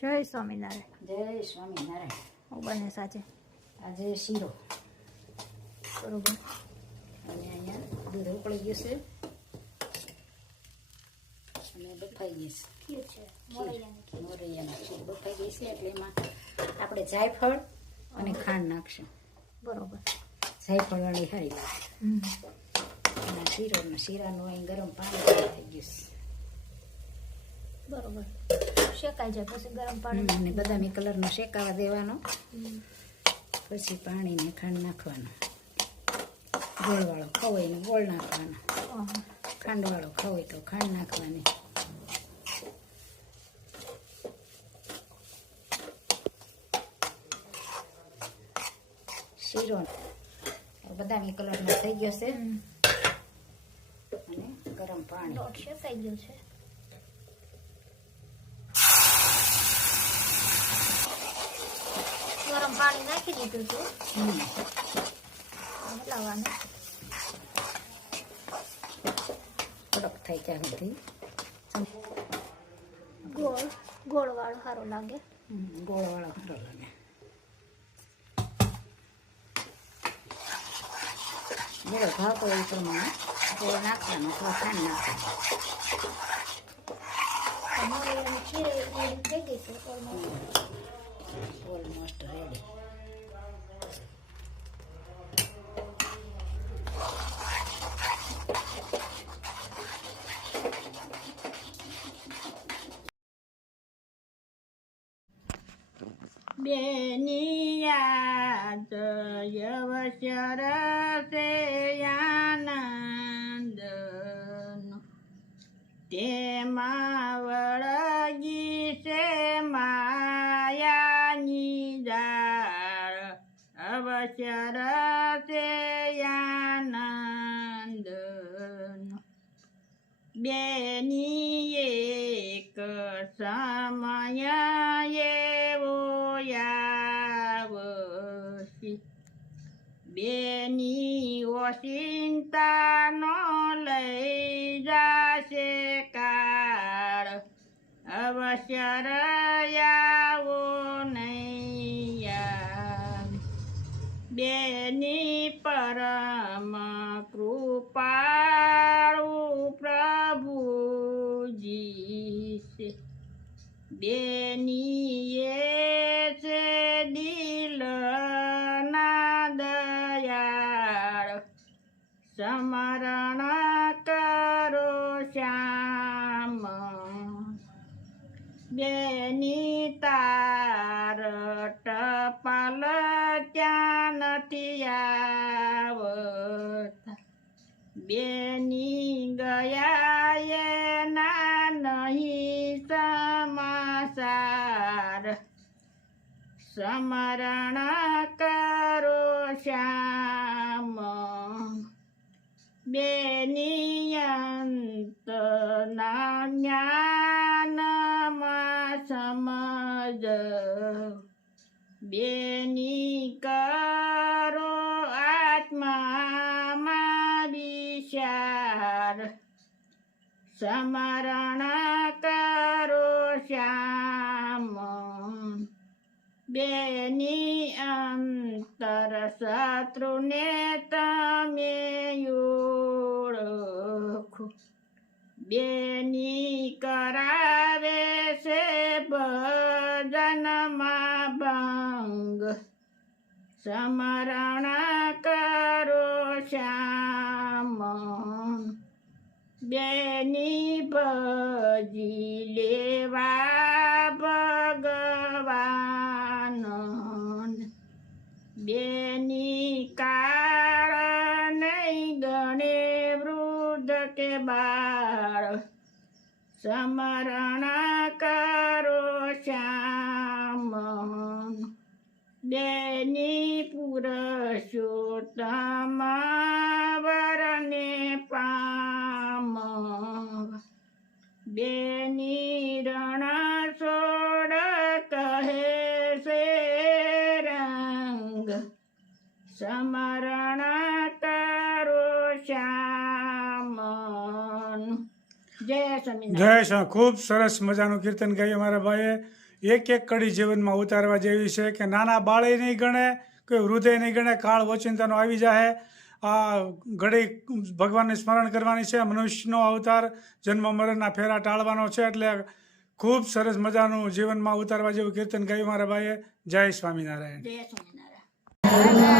જય સ્વામિનારાયણ. જય સ્વામિનારાયણ. હું બને સાચે આજે શીરો બરોબર. અને અહીંયા દૂધ ઉકળી ગયું છે અને બફાઈ ગઈ છે. મોરૈયાની ખીર બફાઈ ગઈ છે એટલે એમાં આપણે જાયફળ અને ખાંડ નાખશું. બરોબર. જાયફળ વાળી સારી લાગે. અને શીરાનું અહીં ગરમ પાણી થઈ ગયું છે. બરોબર. શેકાઈ જાય પછી ગરમ પાણી અને બદામી કલરનો શેકાવા દેવાનો. પછી પાણીને ખાંડ નાખવાનો. ગોળવાળો ખાવ હોય ને ગોળ નાખવાનો, ખાંડવાળો ખાવ હોય તો ખાંડ નાખવાની. શીરો બદામી કલરનો થઈ ગયો છે અને ગરમ પાણી. લોટ શેકાઈ ગયો છે. ગરમ પાણી નાખી દીધું હતું. હલાવવાનું. કડક થઈ ત્યાં સુધી ગોળ વાળો સારો લાગે. ગોળવાળો સારો લાગે. જેવો ભાવતો હોય એ પ્રમાણે ગોળ નાખવાનો અથવા ખાંડ નાખવાનો. મોરૈયાની ખીર રેડી થઈ ગઈ છે. Almost ready. બેનિયા જયવશર સે આનંદ તેમાં વળગી છે માયાની જાળ. અવસર છે આનંદ બેની એક સમય એવો આવશે. બેની ઓચિંતાનો લઈ જાશે કાળ. અવસર આવો નહીં. બેની પરમ કૃપાળુ પ્રભુજી છે. બેની એ છે દિલના દયાળ. સ્મરણ કરો શ્યામ. બેની તાર ટપાલ ત્યાં નથી આવતા. બેની ગયા એના નહીં સમાચાર. સ્મરણ કરો શ્યામ. બેની અંતના જ્ઞાનમાં સમજ. બેની કરો આત્મામાં વિચાર. સ્મરણ કરો શ્યામ. બેની અંતર શત્રુને તમે ઓળખો. બેની કરાવે છે ભજનમાં ભંગ. સ્મરણ કરો શ્યામ. બેની ભજી લેવા ભગવાન. બેની કાળ નહીં ગણે વૃદ્ધ કે બાળ. સ્મરણ કરો શ્યામ. બેની પુરુષોત્તમ વરને પામ. બેની રણ છોડ કહે છે રંગ. સ્મરણ કરો શ્યામ. જય સ્વામિનારાયણ. જય શ્યામ. ખૂબ સરસ મજાનું કીર્તન ગાયું મારા ભાઈએ. એક એક કડી જીવનમાં ઉતારવા જેવી છે કે નાના બાળે નહીં ગણે કોઈ વૃદ્ધે નહીં ગણે, કાળ ઓચિંતાનો આવી જાય. આ ઘડી ભગવાનને સ્મરણ કરવાની છે. મનુષ્યનો અવતાર જન્મ મરણના ફેરા ટાળવાનો છે, એટલે ખૂબ સરસ મજાનું જીવનમાં ઉતારવા જેવું કીર્તન ગાયું મારા ભાઈએ. જય સ્વામિનારાયણ. જય સ્વામિનારાયણ.